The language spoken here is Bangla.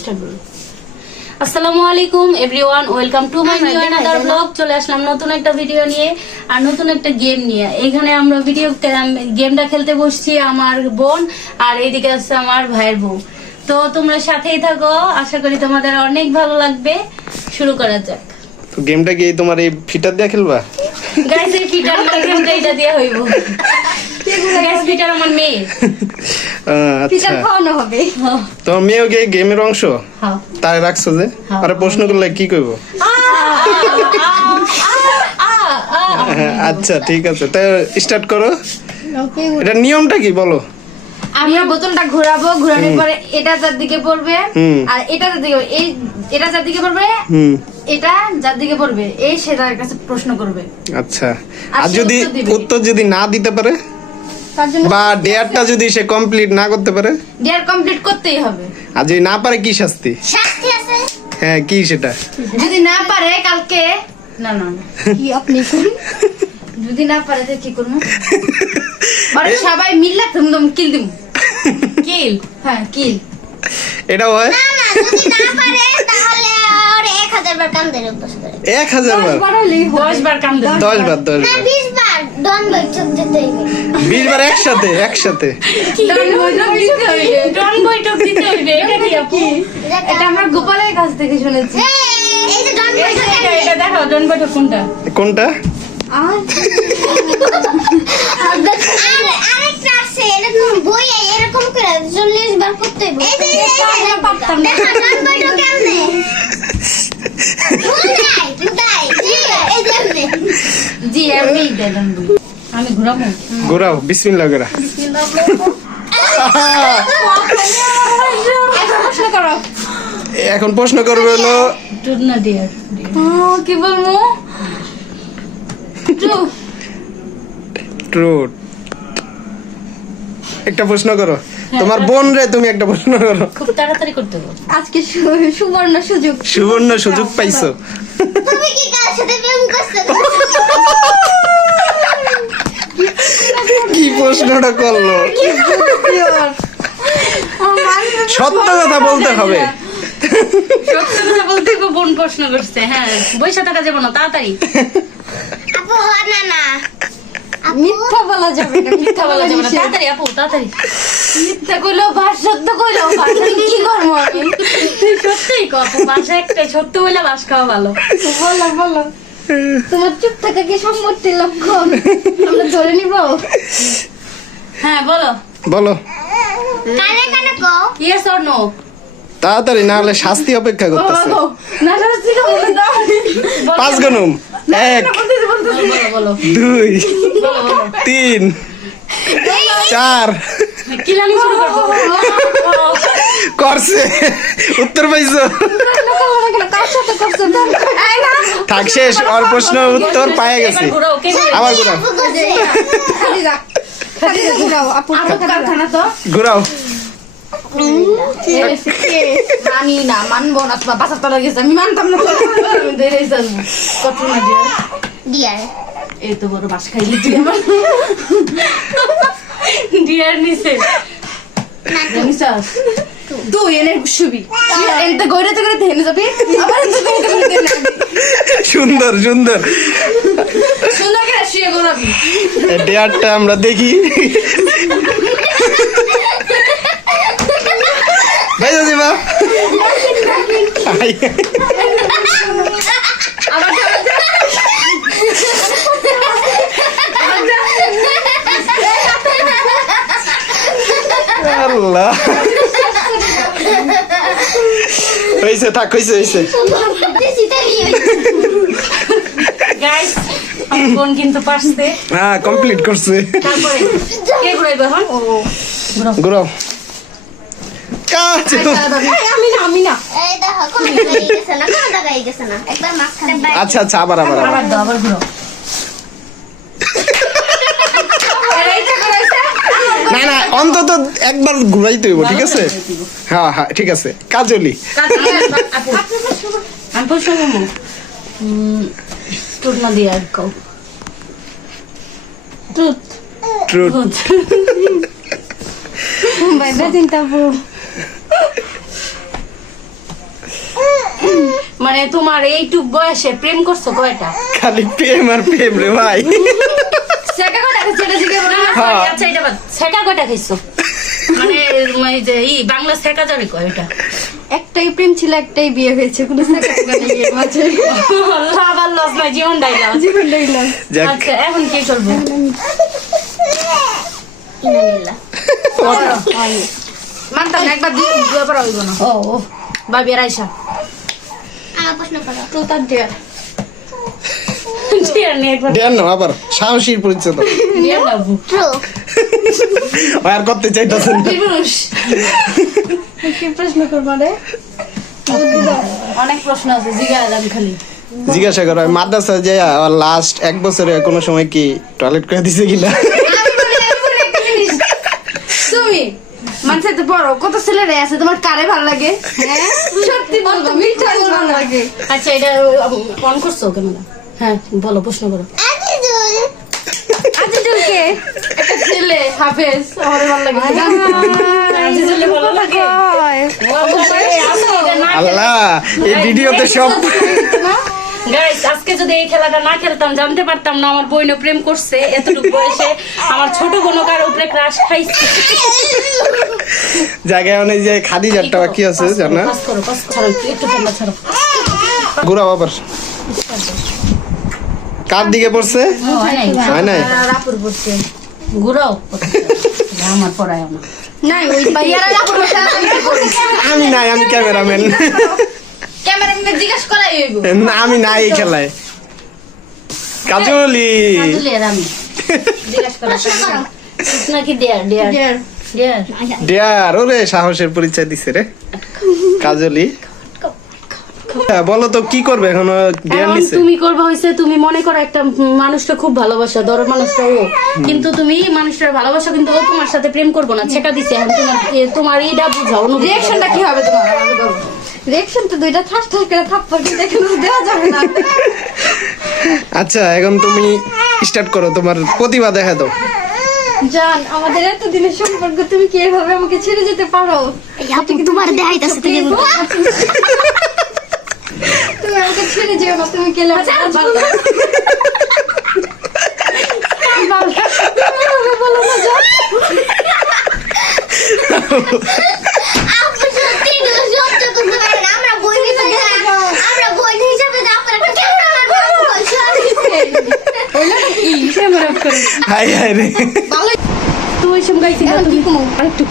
স্টার্ট করো। আসসালামু আলাইকুম everyone, welcome to my new another blog. চলে আসলাম নতুন একটা ভিডিও নিয়ে আর নতুন একটা গেম নিয়ে। এখানে আমরা গেমটা খেলতে বসছি আমার বোন আর এইদিকে আছে আমার ভাইয়ের বউ। তো তোমরা সাথেই থাকো, আশা করি তোমাদের অনেক ভালো লাগবে। শুরু করা যাক। তো গেমটা কি তোমার এই ফিটার দিয়ে খেলবা? গাইস এই ফিটার না, গেমটা এটা দিয়ে হইব। গাইস ফিটার আমার মেয়ে। আচ্ছা, খাওয়ানো হবে। তোমার মেয়েও কি গেমের অংশ? হ্যাঁ। তাই রাখছো যে? আরে প্রশ্ন করলে কি কইব? আচ্ছা ঠিক আছে, তাই স্টার্ট করো। এটা নিয়মটা কি বলো? আমরা বোতলটা ঘোরাবো, ঘোরানোর পরে এটা যার দিকে পড়বে আর এটা যার দিকে এটা যার দিকে পড়বে এটা যার দিকে পড়বে এই সেটার কাছে প্রশ্ন করবে। আচ্ছা, আর আর সে যদি উত্তর দিবে। উত্তর যদি না দিতে পারে তার জন্য বা ডেয়ারটা যদি সে কমপ্লিট না করতে পারে, ডিয়ার কমপ্লিট করতেই হবে। আর যদি না পারে কি শাস্তি? শাস্তি আছে। হ্যাঁ, কি সেটা? যদি না পারে কালকে না না না, কি আপনি যদি না পারে তো কি করব? মানে সবাই মিললে তুমি কিল দিম। কিল। হ্যাঁ কিল। এটা হয় যদি না পারে তাহলে আর 1000 বার কাম দেন অভ্যাস করে। 1000 বার? 10 বার কাম দেব। 10 বার 10 না বার 20 বার ডন বৈঠক দিতে হইবে। 20 বার একসাথে ডন বৈঠক দিতে হইবে। এটা কি আপু? এটা আমরা গোপালের কাছ থেকে শুনেছি। এই যে ডন বৈঠক এটা দেখো ডন বৈঠক কোনটা? কোনটা? আরেকটা আছে এরকম বই এরকম করে 40 বার করতে হইবে। এই যে আমরা পারতাম না। দেখা ডন বৈঠক কেমনে? তাই এই যে জি আমি দেন বই। আমি ঘুরাবো। ঘোরাও, বিসমিল্লাহ করা। প্রশ্ন করো। এখন প্রশ্ন করবে হলো টুড না ডিয়ার। কি বলবো? ট্রুথ। একটা প্রশ্ন করো, তোমার বোন রে তুমি একটা প্রশ্ন করো। খুব তাড়াতাড়ি করতে হবে। আজকে সুবর্ণ সুযোগ। সুবর্ণ সুযোগ পাইছো। তুমি কি কার সাথে প্রেম করছো? কি প্রশ্নটা করলো? সত্য কথা বলতে হবে। সত্যি কথা বলতে হবে, বোন প্রশ্ন করছে। হ্যাঁ, বইসা থাকা যাবে না, তাড়াতাড়ি। আপু না না মিথ্যা বলা যাবে না। মিথ্যা বলা যাবে না, তাড়াতাড়ি আপু তাড়াতাড়ি। মিথ্যা কইলো ভাষ, সত্য কইলো ভাষ। কি করবো আমি? সত্যিই কপ, বাসা একটাই, সত্য বলে বাস খাওয়া ভালো। বলো বলো। তোমার চুপ থাকা কি সম্মতির লক্ষণ? আমরা ধরে নিব। হ্যাঁ বলো। বলো কানে কানে কও। Yes or no? তাড়াতাড়ি, না হলে শাস্তি অপেক্ষা করতেছে। না শাস্তি বলে দাও। 5 গনুম। 1 বলো বলো 2 বলো বলো। 3 4 কিলানি শুরু করবো। করছে। উত্তর পাইছো? কার সাথে করছো? এই না। থাক, শেষ। আর প্রশ্ন উত্তর পায়ে গেছে। এবার ঘুরাও, কে ঘুরাবে? আবার ঘুরাও, খালি যা। খালি যা ঘুরাও। আপু কারখানা তো। ঘুরাও। মানি না, মানবো না। তোমার বাসার তলা গেছে, আমি মানতাম না। আমি ধরে যাবো। কত না দিয়ে। ডিয়ার এই তো বড় বাস খাইলি তুই আমার। ডিয়ার নিছে। তুই এনে শুবি। এনতে গইরে তো করে হেনে যাবি। আবার এনতে গইরে তো করে হেনে যাবি। সুন্দর সুন্দর। সুন্দর করে শুয়ে গোলাবি। এই ডেয়ারটা আমরা দেখি। ভাইজা দিবা। আবার আল্লাহ, হয়েছে, থাক, হয়েছে। গাইস, আমার বোন কিন্তু পারছে। হ্যাঁ, কমপ্লিট করছে। তারপরে কে ঘুরাইবে এখন? ঘুরাও। কাজ। আমি না। এই দেখো কোন জায়গায় গেছে না, কোন জায়গায় গেছে না, একবার মাঝখানে বাইরে। আচ্ছা আচ্ছা, আবার। আবার দাও, আবার ঘুরাও। না না, অন্তত একবার ঘুরাইতে হইব, ঠিক আছে? হ্যাঁ হ্যাঁ, ঠিক আছে। কাজলি। আপু আমি প্রশ্ন করবো। টুট না দিয়ে আর কও। টুট। ট্রুথ। বাইরে চিন্তা মানে তোমার এইটুক বয়সে প্রেম করছো কয়টা? খালি প্রেম আর প্রেম রে ভাই। সেটা কটা সেটা জিজ্ঞেস করো। হ্যাঁ। আচ্ছা এটা বাদ, সেকা কয়টা খাইছো? মানে ওই যে বাংলা সেকা যাবে কয় এটা? একটাই প্রেম ছিল, একটাই বিয়ে হয়েছে, কোনো সেকেন্ড নেই এর মাঝে। লাভ আর লস নাই, জীবন ডাইলা। জীবন দেখলাম। যাক আচ্ছা এখন কি করবো? মানতাম না, একবার দুবার হইব না। ও ভাবি আর আয়সা আমার প্রশ্ন করো। ট্রুথ আর ডেয়ার। ডিয়ার নিয়ে একবার দেন না আবার সাহসীর পরিচয় দাও। ডিয়ার লাভু। ট্রু। ওই আর করতে চাইতাছেন না। বিমুষ। কি প্রশ্ন করবো রে? অনেক প্রশ্ন আছে, জিজ্ঞাসা আমি খালি। জিজ্ঞাসা করো মাদ্রাসা যে লাস্ট 1 বছরে কোনো সময় কি টয়লেট করে দিছে কিনা? তুমি মানুষের তো বড় কত ছেলেরা আছে, তোমার কারে ভালো লাগে? হ্যাঁ সত্যি বলবো, মিথ্যা ভালো লাগে। আচ্ছা এটা অন করছো ক্যামেরা? হ্যাঁ বলো, প্রশ্ন করো। আজিজুল। আজিজুলকে একটা ছেলে হাফেজ আমার ভালো লাগে। আজিজুলে ভালো লাগে? আল্লাহ এই ভিডিওতে সব গাইস আজকে যদি এই খেলাটা না খেলতাম, জানতে পারতাম না আমার বোনও প্রেম করছে এতটুকু বয়সে। আমার ছোট বোনও কার উপরে ক্রাশ খাইছে। জায়গায় অনেক যে খাদি যারটা বাকি আছে জানা পাস করো, পাস করো, একটু ঠান্ডা ছাড়ো। ঘুরা বাবার কার দিকে পড়ছে? হয় নাই, হয় নাই রাপুর পড়ছে। ঘুরাও। আমার পড়ায় আমার। না ওই ভাইয়ারা রাপুর পড়ছে। আমি নাই, আমি ক্যামেরাম্যান। ক্যামেরাম্যান জিজ্ঞাসা করাই হইব। না আমি নাই এই খেলায়। কাজলি কাজলি আর আমি। জিজ্ঞাসা করা নাকি dear dear dear. Dear. Dear ওরে সাহসের পরিচয় দিছে রে কাজলি। হ্যাঁ, বলো তো কি করবে এখন? ডিয়ার এখন নিছে তুমি করবে হইছে, তুমি মনে করো একটা মানুষটা খুব ভালোবাসা, ধরো মানুষটা ও, কিন্তু তুমি মানুষটার ভালোবাসা কিন্তু ও তোমার সাথে প্রেম করবো না, ছেকা দিছে। এখন তোমার এইটা বুঝাও, রিঅ্যাকশনটা কি হবে তোমার? আমাকে বলো। রিঅ্যাকশন তো দুইটা ঠাস ঠাস করে থাপ্পড় দিয়ে এখানে দেওয়া যাবে না। আচ্ছা এখন তুমি স্টার্ট করো, তোমার প্রতিভা দেখা দাও। জান, আমাদের এত দিনের সম্পর্ক, তুমি কি এভাবে আমাকে ছেড়ে যেতে পারো? তোমার দেখাইতাছে তুমি। তুমি আমাকে ছেড়ে যেও না, তুমি গেলে আমার ভালো লাগে। এভাবে বলো না জান। আপু সত্যি এগুলো সত্য করতে পারেন না। আমরা বই হিসেবে আপনারা ক্যামেরাম্যান বলছো। হাই হাই রে তুমি সব গাইছি না, এখন কি তুমি কমো? আরেকটু